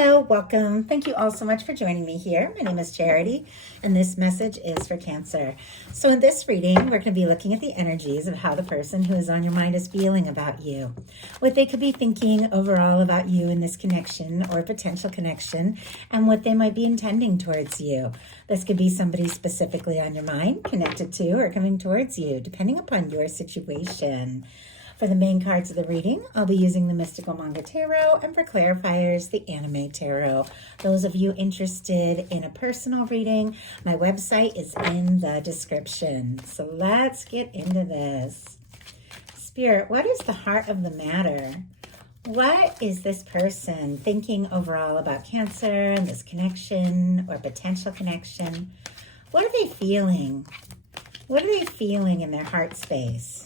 Hello, welcome. Thank you all so much for joining me here. My name is Charity, and this message is for Cancer. So in this reading, we're going to be looking at the energies of how the person who is on your mind is feeling about you, what they could be thinking overall about you in this connection or potential connection, and what they might be intending towards you. This could be somebody specifically on your mind, connected to, or coming towards you, depending upon your situation. For the main cards of the reading, I'll be using the Mystical Manga Tarot, and for clarifiers, the Anime Tarot. Those of you interested in a personal reading, my website is in the description. So let's get into this. Spirit, what is the heart of the matter? What is this person thinking overall about Cancer and this connection or potential connection? What are they feeling? What are they feeling in their heart space?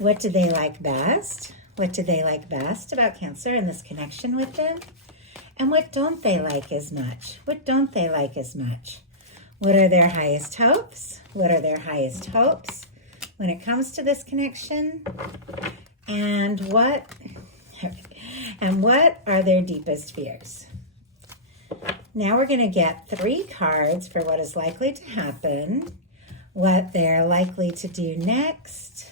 What do they like best? What do they like best about Cancer and this connection with them? And what don't they like as much? What don't they like as much? What are their highest hopes? What are their highest hopes when it comes to this connection? And what are their deepest fears? Now we're going to get 3 cards for what is likely to happen, what they're likely to do next,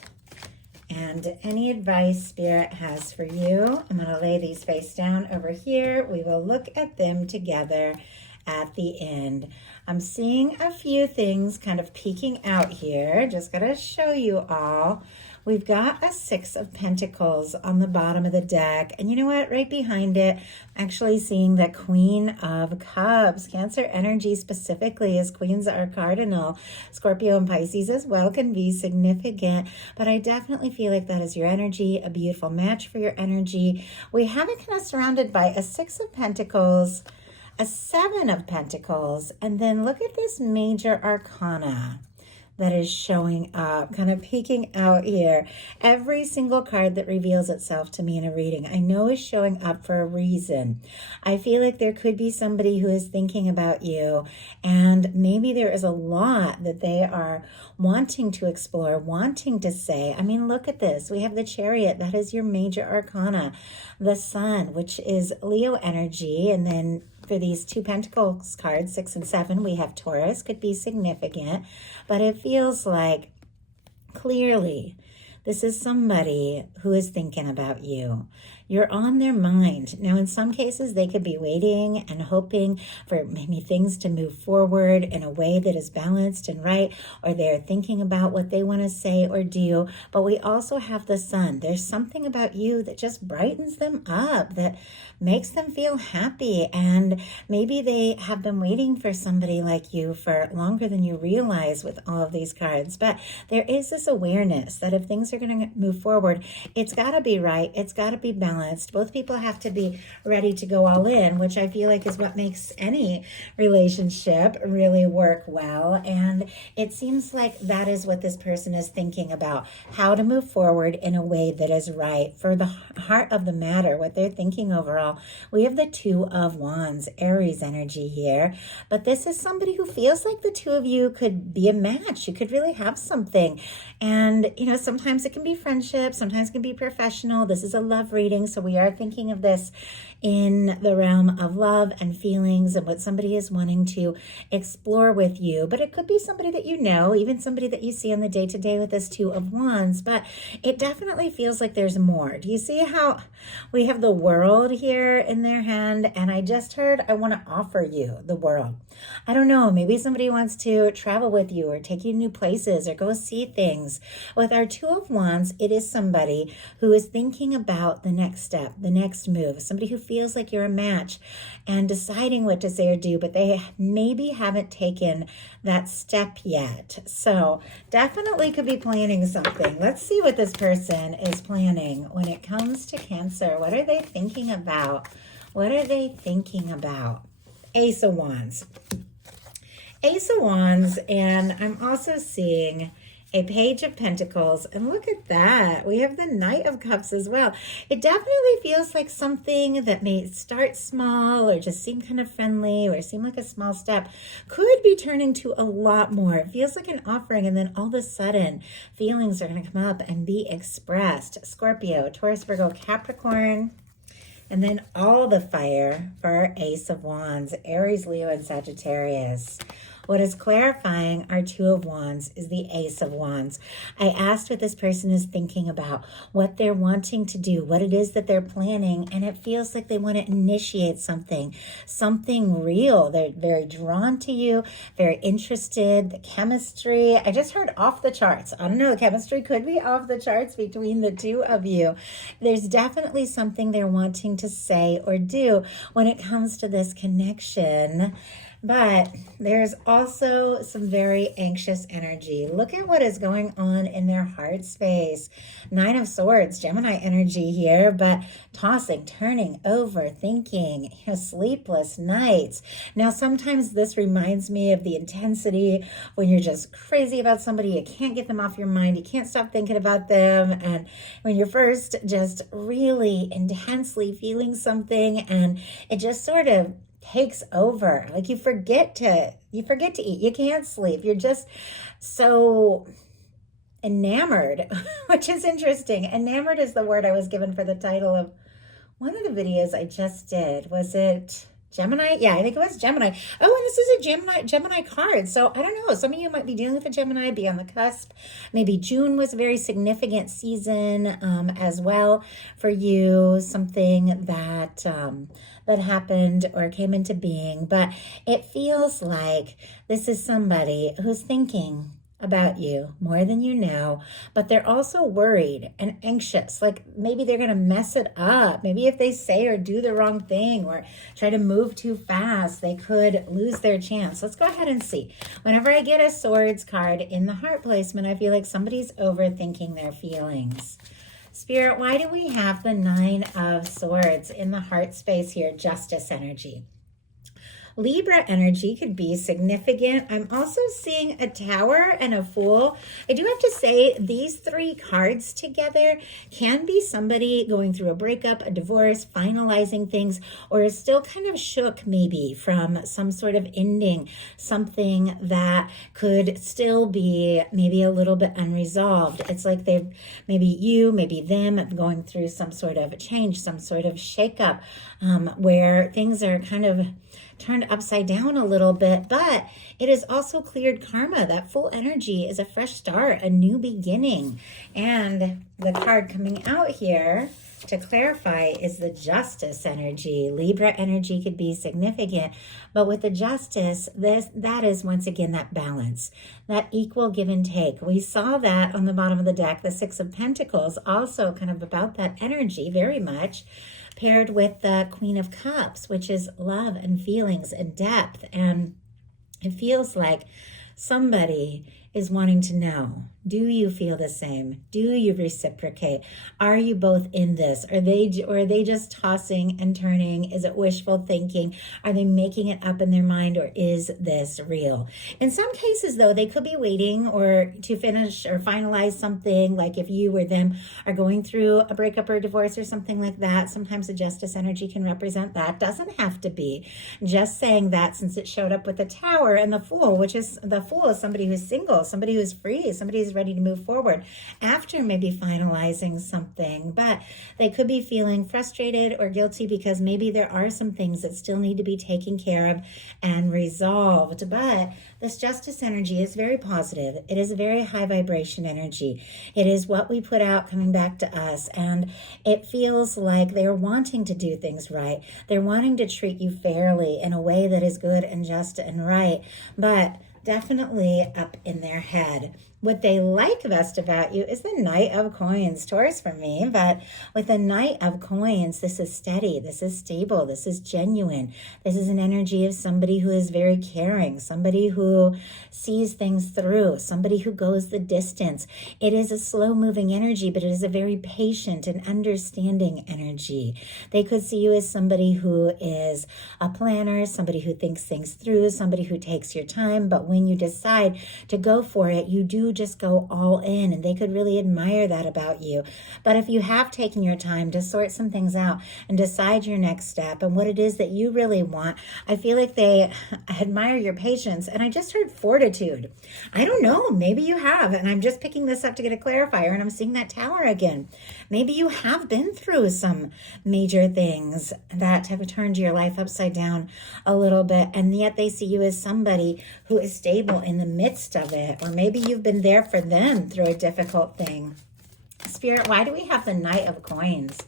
and any advice Spirit has for you. I'm going to lay these face down over here. We will look at them together at the end. I'm seeing a few things kind of peeking out here. Just got to show you all. We've got a 6 of Pentacles on the bottom of the deck. And you know what? Right behind it, actually seeing the Queen of Cups. Cancer energy specifically, as queens are cardinal. Scorpio and Pisces as well can be significant. But I definitely feel like that is your energy, a beautiful match for your energy. We have it kind of surrounded by a 6 of Pentacles, a 7 of Pentacles, and then look at this major arcana that is showing up, kind of peeking out here. Every single card that reveals itself to me in a reading, I know is showing up for a reason. I feel like there could be somebody who is thinking about you, and maybe there is a lot that they are wanting to explore, wanting to say. I mean, look at this. We have the Chariot. That is your major arcana. The Sun, which is Leo energy, and then for these 2 Pentacles cards, 6 and 7, we have Taurus, could be significant, but it feels like clearly this is somebody who is thinking about you. You're on their mind. Now, in some cases, they could be waiting and hoping for maybe things to move forward in a way that is balanced and right, or they're thinking about what they want to say or do. But we also have the Sun. There's something about you that just brightens them up, that makes them feel happy. And maybe they have been waiting for somebody like you for longer than you realize with all of these cards. But there is this awareness that if things are going to move forward, it's got to be right. It's got to be balanced. Both people have to be ready to go all in, which I feel like is what makes any relationship really work well. And it seems like that is what this person is thinking about, how to move forward in a way that is right. For the heart of the matter, what they're thinking overall, we have the 2 of Wands, Aries energy here. But this is somebody who feels like the 2 of you could be a match. You could really have something. And, you know, sometimes it can be friendship, sometimes it can be professional. This is a love reading, so we are thinking of this in the realm of love and feelings and what somebody is wanting to explore with you. But it could be somebody that you know, even somebody that you see on the day-to-day with this 2 of Wands. But it definitely feels like there's more. Do you see how we have the World here in their hand? And I just heard, I want to offer you the world. I don't know, maybe somebody wants to travel with you or take you to new places or go see things. With our 2 of Wands, it is somebody who is thinking about the next step, the next move, somebody who feels like you're a match and deciding what to say or do, but they maybe haven't taken that step yet. So definitely could be planning something. Let's see what this person is planning when it comes to Cancer. What are they thinking about? What are they thinking about? Ace of Wands. Ace of Wands, and I'm also seeing a Page of Pentacles, and look at that. We have the Knight of Cups as well. It definitely feels like something that may start small or just seem kind of friendly or seem like a small step could be turning to a lot more. It feels like an offering, and then all of a sudden feelings are going to come up and be expressed. Scorpio, Taurus, Virgo, Capricorn. And then all the fire for our Ace of Wands, Aries, Leo, and Sagittarius. What is clarifying our Two of Wands is the Ace of Wands. I asked what this person is thinking about, what they're wanting to do, what it is that they're planning, and it feels like they want to initiate something real. They're very drawn to you, very interested. The chemistry, I just heard off the charts. I don't know, the chemistry could be off the charts between the two of you. There's definitely something they're wanting to say or do when it comes to this connection. But there's also some very anxious energy. Look at what is going on in their heart space. Nine of Swords, Gemini energy here, but tossing, turning, overthinking, sleepless nights. Now, sometimes this reminds me of the intensity when you're just crazy about somebody. You can't get them off your mind. You can't stop thinking about them. And when you're first just really intensely feeling something and it just sort of takes over. Like you forget to eat. You can't sleep. You're just so enamored, which is interesting. Enamored is the word I was given for the title of one of the videos I just did. Was it Gemini? Yeah, I think it was Gemini. Oh, and this is a Gemini card. So I don't know. Some of you might be dealing with a Gemini, be on the cusp. Maybe June was a very significant season as well for you. Something that that happened or came into being. But it feels like this is somebody who's thinking about you more than you know, but they're also worried and anxious. Like maybe they're going to mess it up. Maybe if they say or do the wrong thing or try to move too fast, they could lose their chance. Let's go ahead and see. Whenever I get a Swords card in the heart placement, I feel like somebody's overthinking their feelings. Spirit, why do we have the Nine of Swords in the heart space here? Justice energy. Libra energy could be significant. I'm also seeing a Tower and a Fool. I do have to say these three cards together can be somebody going through a breakup, a divorce, finalizing things, or is still kind of shook maybe from some sort of ending, something that could still be maybe a little bit unresolved. It's like they've, maybe you, maybe them going through some sort of change, some sort of shakeup where things are kind of turned upside down a little bit, but it is also cleared karma. That Full energy is a fresh start, a new beginning. And the card coming out here to clarify is the Justice energy. Libra energy could be significant, but with the Justice, that is once again that balance, that equal give and take. We saw that on the bottom of the deck, the Six of Pentacles, also kind of about that energy very much, paired with the Queen of Cups, which is love and feelings and depth. And it feels like somebody is wanting to know, do you feel the same? Do you reciprocate? Are you both in this? Are they just tossing and turning? Is it wishful thinking? Are they making it up in their mind, or is this real? In some cases, though, they could be waiting or to finish or finalize something. Like if you or them are going through a breakup or a divorce or something like that, sometimes the Justice energy can represent that. Doesn't have to be. Just saying that, since it showed up with the Tower and the Fool, which is the Fool is somebody who's single, somebody who's free, somebody who's ready to move forward after maybe finalizing something. But they could be feeling frustrated or guilty because maybe there are some things that still need to be taken care of and resolved. But this Justice energy is very positive. It is a very high vibration energy. It is what we put out coming back to us. And it feels like they're wanting to do things right. They're wanting to treat you fairly in a way that is good and just and right. But definitely up in their head. What they like best about you is the Knight of Coins, Taurus for me. But with the Knight of Coins, this is steady, this is stable, this is genuine. This is an energy of somebody who is very caring, somebody who sees things through, somebody who goes the distance. It is a slow-moving energy, but it is a very patient and understanding energy. They could see you as somebody who is a planner, somebody who thinks things through, somebody who takes your time, but when you decide to go for it, you do you just go all in, and they could really admire that about you. But if you have taken your time to sort some things out and decide your next step and what it is that you really want, I feel like they admire your patience. And I just heard fortitude. I don't know, maybe you have, and I'm just picking this up to get a clarifier, and I'm seeing that Tower again. Maybe you have been through some major things that have turned your life upside down a little bit, and yet they see you as somebody who is stable in the midst of it. Or maybe you've been there for them through a difficult thing. Spirit, why do we have the Knight of Coins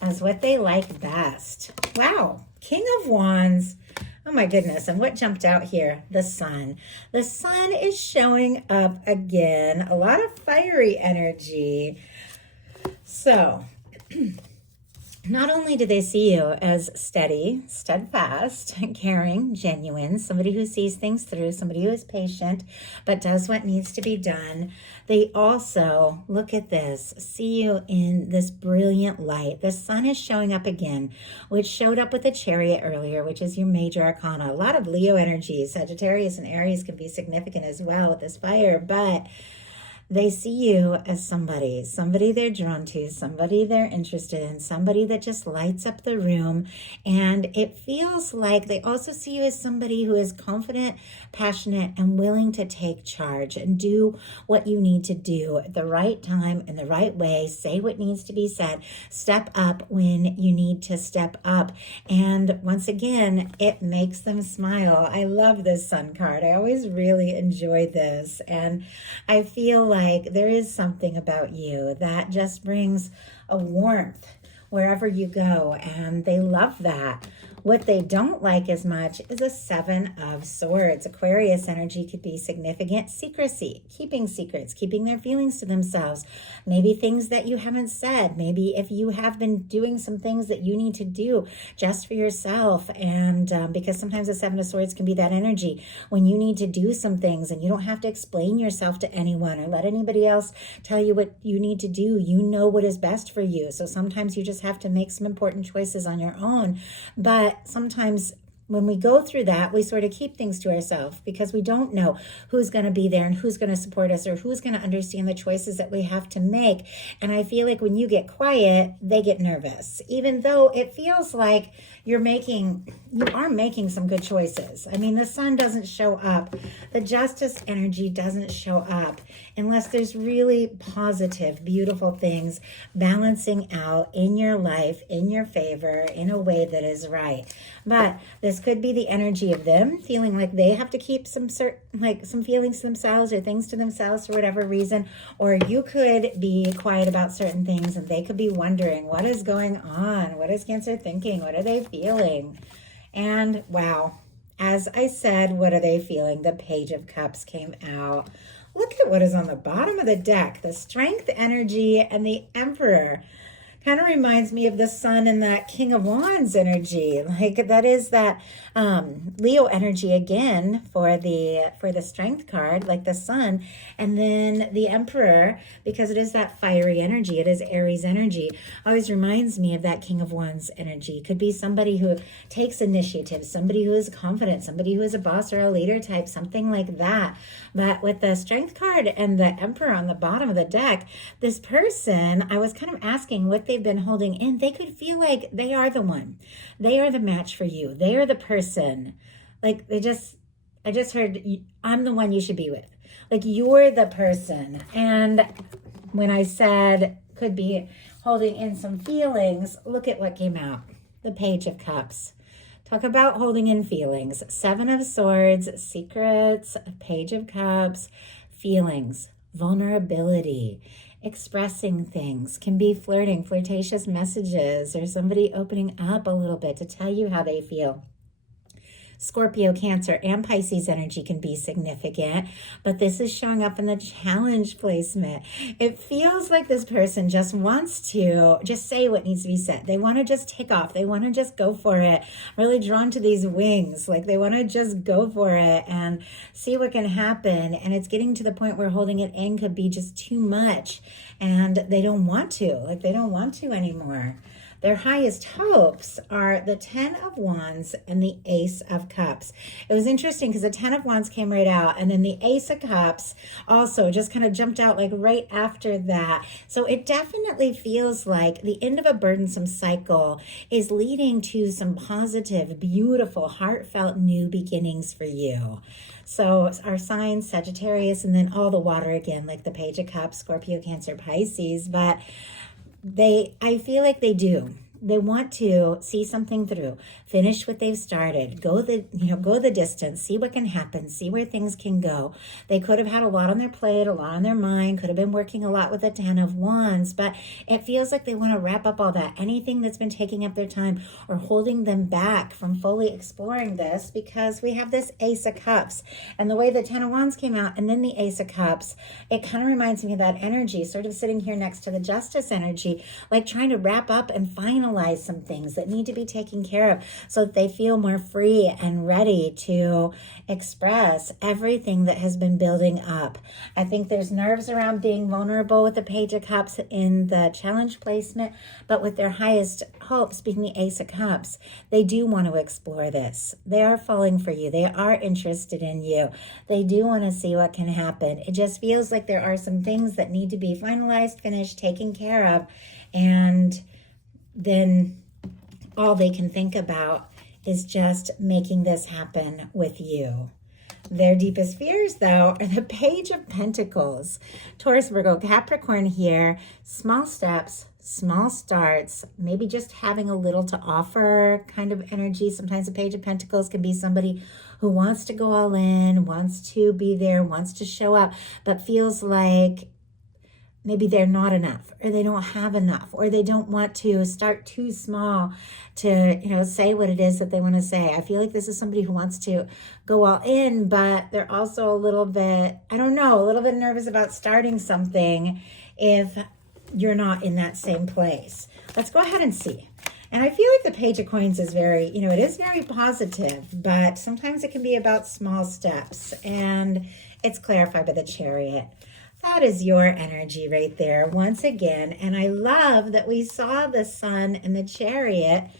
as what they like best? Wow, King of Wands. Oh my goodness, and what jumped out here? The Sun. The Sun is showing up again. A lot of fiery energy. So, not only do they see you as steady, steadfast, caring, genuine, somebody who sees things through, somebody who is patient, but does what needs to be done, they also, look at this, see you in this brilliant light. The Sun is showing up again, which showed up with the Chariot earlier, which is your major arcana. A lot of Leo energy. Sagittarius and Aries can be significant as well with this fire, but they see you as somebody they're drawn to, somebody they're interested in, somebody that just lights up the room. And it feels like they also see you as somebody who is confident, passionate, and willing to take charge and do what you need to do at the right time, in the right way, say what needs to be said, step up when you need to step up. And once again, it makes them smile. I love this Sun card. I always really enjoy this. And I feel like there is something about you that just brings a warmth wherever you go, and they love that. What they don't like as much is a Seven of Swords. Aquarius energy could be significant. Secrecy, keeping secrets, keeping their feelings to themselves. Maybe things that you haven't said. Maybe if you have been doing some things that you need to do just for yourself. And because sometimes the Seven of Swords can be that energy when you need to do some things and you don't have to explain yourself to anyone or let anybody else tell you what you need to do. You know what is best for you. So sometimes you just have to make some important choices on your own. But sometimes when we go through that, we sort of keep things to ourselves because we don't know who's going to be there and who's going to support us or who's going to understand the choices that we have to make. And I feel like when you get quiet, they get nervous, even though it feels like you are making some good choices. I mean, the Sun doesn't show up. The Justice energy doesn't show up unless there's really positive, beautiful things balancing out in your life, in your favor, in a way that is right. But this could be the energy of them feeling like they have to keep some feelings to themselves or things to themselves for whatever reason. Or you could be quiet about certain things and they could be wondering, what is going on? What is Cancer thinking? What are they feeling? And wow, as I said, what are they feeling? The Page of Cups came out. Look at what is on the bottom of the deck. The Strength energy and the Emperor. Kind of reminds me of the Sun and that King of Wands energy. Like that is that Leo energy again for the Strength card, like the Sun, and then the Emperor, because it is that fiery energy. It is Aries energy. Always reminds me of that King of Wands energy. Could be somebody who takes initiative, somebody who is confident, somebody who is a boss or a leader type, something like that. But with the Strength card and the Emperor on the bottom of the deck, this person, I was kind of asking what they've been holding in. They could feel like they are the one. They are the match for you. They are the person. Like I just heard, I'm the one you should be with. Like you're the person. And when I said could be holding in some feelings, look at what came out. The Page of Cups. Talk about holding in feelings. Seven of Swords, secrets, Page of Cups, feelings, vulnerability, expressing things, can be flirting, flirtatious messages, or somebody opening up a little bit to tell you how they feel. Scorpio, Cancer, and Pisces energy can be significant, but this is showing up in the challenge placement. It feels like this person just wants to just say what needs to be said. They want to just take off. They want to just go for it. Really drawn to these wings. Like they want to just go for it and see what can happen. And it's getting to the point where holding it in could be just too much and they don't want to. Like they don't want to anymore. Their highest hopes are the Ten of Wands and the Ace of Cups. It was interesting because the Ten of Wands came right out, and then the Ace of Cups also just kind of jumped out like right after that. So it definitely feels like the end of a burdensome cycle is leading to some positive, beautiful, heartfelt new beginnings for you. So our signs, Sagittarius, and then all the water again, like the Page of Cups, Scorpio, Cancer, Pisces. But I feel like they do. They want to see something through, finish what they've started, go the distance, see what can happen, see where things can go. They could have had a lot on their plate, a lot on their mind, could have been working a lot with the Ten of Wands, but it feels like they want to wrap up all that, anything that's been taking up their time or holding them back from fully exploring this, because we have this Ace of Cups, and the way the Ten of Wands came out and then the Ace of Cups, it kind of reminds me of that energy, sort of sitting here next to the Justice energy, like trying to wrap up and finalize some things that need to be taken care of so that they feel more free and ready to express everything that has been building up. I think there's nerves around being vulnerable with the Page of Cups in the challenge placement, but with their highest hopes being the Ace of Cups, they do want to explore this. They are falling for you. They are interested in you. They do want to see what can happen. It just feels like there are some things that need to be finalized, finished, taken care of, and then all they can think about is just making this happen with you. Their deepest fears, though, are the Page of Pentacles. Taurus, Virgo, Capricorn here. Small steps, small starts, maybe just having a little to offer kind of energy. Sometimes the Page of Pentacles can be somebody who wants to go all in, wants to be there, wants to show up, but feels like maybe they're not enough, or they don't have enough, or they don't want to start too small to, say what it is that they want to say. I feel like this is somebody who wants to go all in, but they're also a little bit nervous about starting something if you're not in that same place. Let's go ahead and see. And I feel like the Page of Coins is very, it is very positive, but sometimes it can be about small steps, and it's clarified by the Chariot. That is your energy right there once again. And I love that we saw the Sun and the Chariot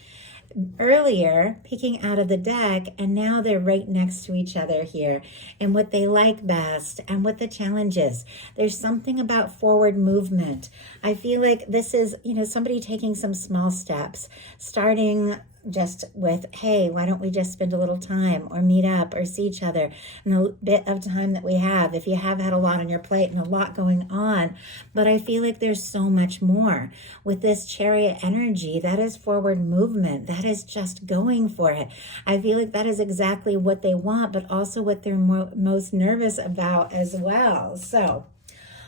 earlier peeking out of the deck, and now they're right next to each other here, and what they like best and what the challenge is. There's something about forward movement. I feel like this is, somebody taking some small steps, starting just with, hey, why don't we just spend a little time or meet up or see each other in a bit of time that we have, if you have had a lot on your plate and a lot going on. But I feel like there's so much more with this Chariot energy. That is forward movement. That is just going for it. I feel like that is exactly what they want, but also what they're most nervous about as well. So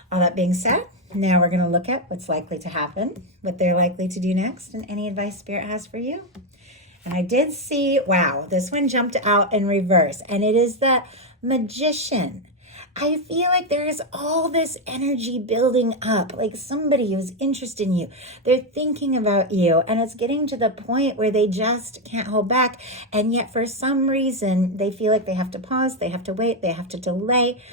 all that being said, now we're going to look at what's likely to happen, what they're likely to do next, and any advice Spirit has for you. And I did see, wow, this one jumped out in reverse, and it is the Magician. I feel like there is all this energy building up, like somebody who's interested in you. They're thinking about you, and it's getting to the point where they just can't hold back. And yet for some reason, they feel like they have to pause, they have to wait, they have to delay.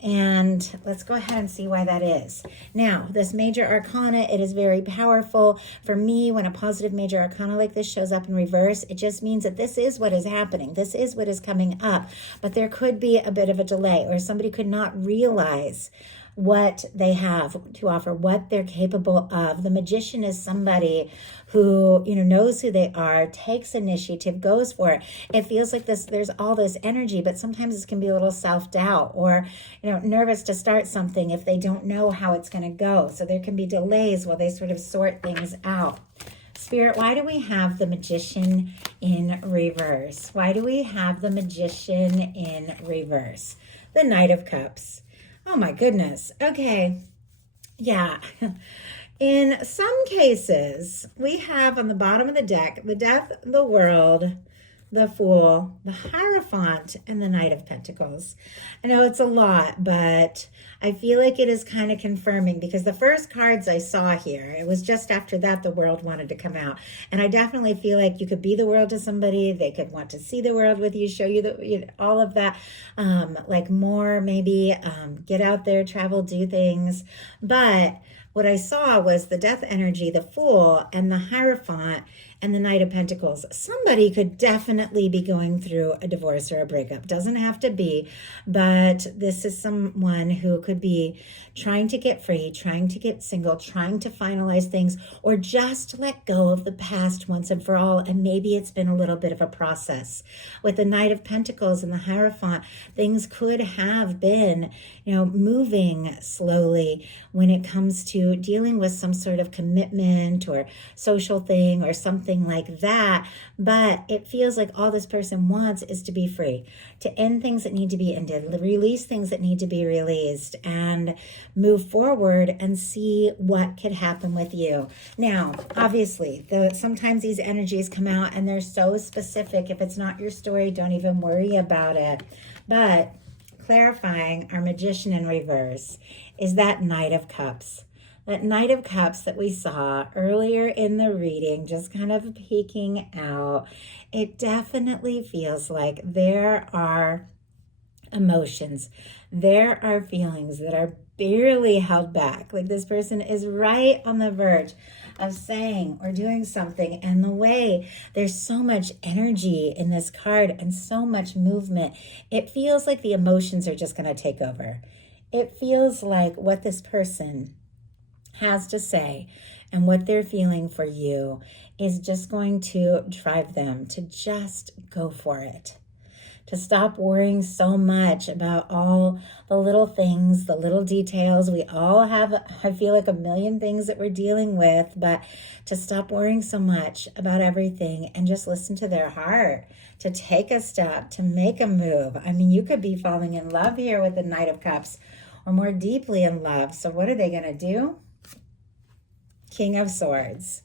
And let's go ahead and see why that is. Now, this major arcana, it is very powerful. For me, when a positive major arcana like this shows up in reverse, it just means that this is what is happening. This is what is coming up. But there could be a bit of a delay, or somebody could not realize what they have to offer, what they're capable of. The Magician is somebody who, knows who they are, takes initiative, goes for it. It feels like there's all this energy, but sometimes this can be a little self-doubt, or, nervous to start something if they don't know how it's going to go. So there can be delays while they sort of sort things out. Spirit, why do we have the Magician in reverse? Why do we have the Magician in reverse? The Knight of Cups. Oh my goodness. Okay. Yeah. In some cases, we have on the bottom of the deck, the Death, the World, the Fool, the Hierophant, and the Knight of Pentacles. I know it's a lot, but I feel like it is kind of confirming, because the first cards I saw here, it was just after that the World wanted to come out. And I definitely feel like you could be the world to somebody. They could want to see the world with you, show you all of that, like more maybe get out there, travel, do things. But what I saw was the death energy, the Fool, and the Hierophant, and the Knight of Pentacles. Somebody could definitely be going through a divorce or a breakup. Doesn't have to be, but this is someone who could be trying to get free, trying to get single, trying to finalize things, or just let go of the past once and for all. And maybe it's been a little bit of a process. With the Knight of Pentacles and the Hierophant, things could have been, moving slowly when it comes to dealing with some sort of commitment or social thing or something like that. But it feels like all this person wants is to be free, to end things that need to be ended, release things that need to be released, and move forward and see what could happen with you. Now, obviously, sometimes these energies come out and they're so specific. If it's not your story, don't even worry about it. But clarifying our Magician in reverse is that Knight of Cups. That Knight of Cups that we saw earlier in the reading, just kind of peeking out, it definitely feels like there are emotions, there are feelings that are barely held back. Like this person is right on the verge of saying or doing something, and the way there's so much energy in this card and so much movement, it feels like the emotions are just going to take over. It feels like what this person has to say and what they're feeling for you is just going to drive them to just go for it, to stop worrying so much about all the little things, the little details. We all have, I feel like, a million things that we're dealing with, but to stop worrying so much about everything and just listen to their heart, to take a step, to make a move. I mean, you could be falling in love here with the Knight of Cups, or more deeply in love. So what are they going to do? King of Swords.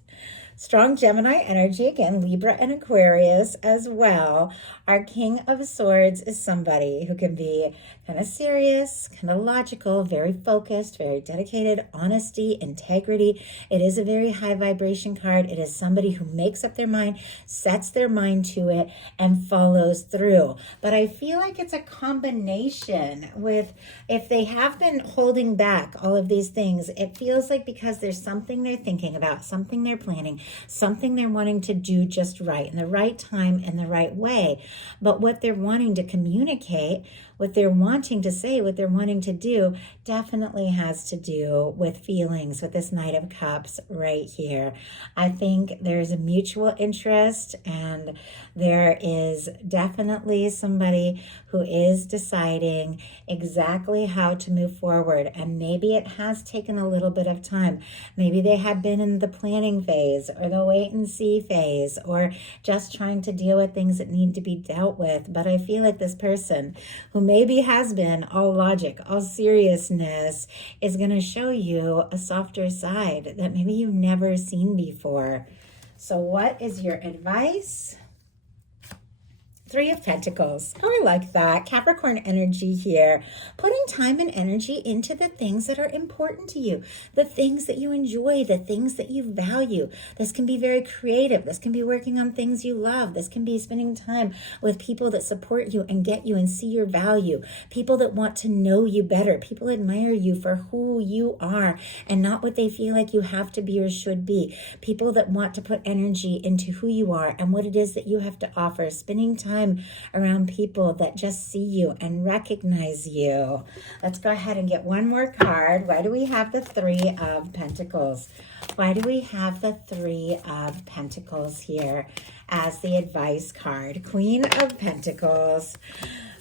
Strong Gemini energy, again, Libra and Aquarius as well. Our King of Swords is somebody who can be kind of serious, kind of logical, very focused, very dedicated, honesty, integrity. It is a very high vibration card. It is somebody who makes up their mind, sets their mind to it, and follows through. But I feel like it's a combination with, if they have been holding back all of these things, it feels like because there's something they're thinking about, something they're planning, something they're wanting to do just right, in the right time, and the right way. But what they're wanting to communicate, what they're wanting to say, what they're wanting to do definitely has to do with feelings, with this Knight of Cups right here. I think there's a mutual interest, and there is definitely somebody who is deciding exactly how to move forward. And maybe it has taken a little bit of time. Maybe they have been in the planning phase or the wait and see phase, or just trying to deal with things that need to be dealt with. But I feel like this person who maybe has been all logic, all seriousness, is going to show you a softer side that maybe you've never seen before. So what is your advice? Three of Pentacles. Oh, I like that. Capricorn energy here. Putting time and energy into the things that are important to you, the things that you enjoy, the things that you value. This can be very creative. This can be working on things you love. This can be spending time with people that support you and get you and see your value. People that want to know you better. People admire you for who you are and not what they feel like you have to be or should be. People that want to put energy into who you are and what it is that you have to offer. Spending time around people that just see you and recognize you. Let's go ahead and get one more card. Why do we have the Three of Pentacles? Why do we have the Three of Pentacles here as the advice card? Queen of Pentacles.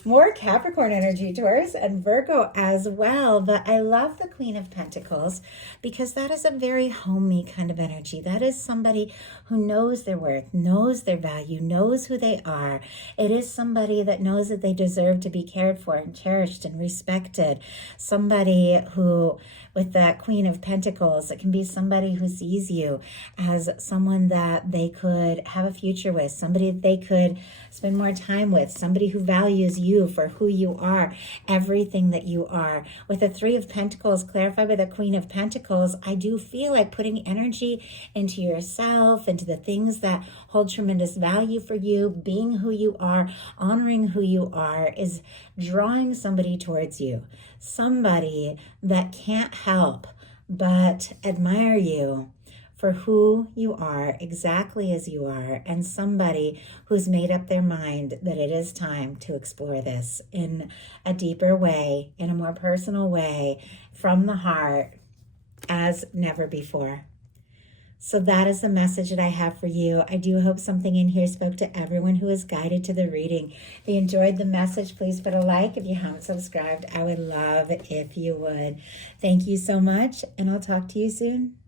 More Capricorn energy, Taurus and Virgo as well. But I love the Queen of Pentacles because that is a very homey kind of energy. That is somebody who knows their worth, knows their value, knows who they are. It is somebody that knows that they deserve to be cared for and cherished and respected. Somebody who, with that Queen of Pentacles, it can be somebody who sees you as someone that they could have a future with, somebody that they could spend more time with, somebody who values you for who you are, everything that you are. With the Three of Pentacles clarified by the Queen of Pentacles, I do feel like putting energy into yourself, into the things that hold tremendous value for you, being who you are, honoring who you are, is drawing somebody towards you. Somebody that can't help but admire you for who you are, exactly as you are, and somebody who's made up their mind that it is time to explore this in a deeper way, in a more personal way, from the heart, as never before. So that is the message that I have for you. I do hope something in here spoke to everyone who is guided to the reading. If you enjoyed the message, please put a like. If you haven't subscribed, I would love if you would. Thank you so much, and I'll talk to you soon.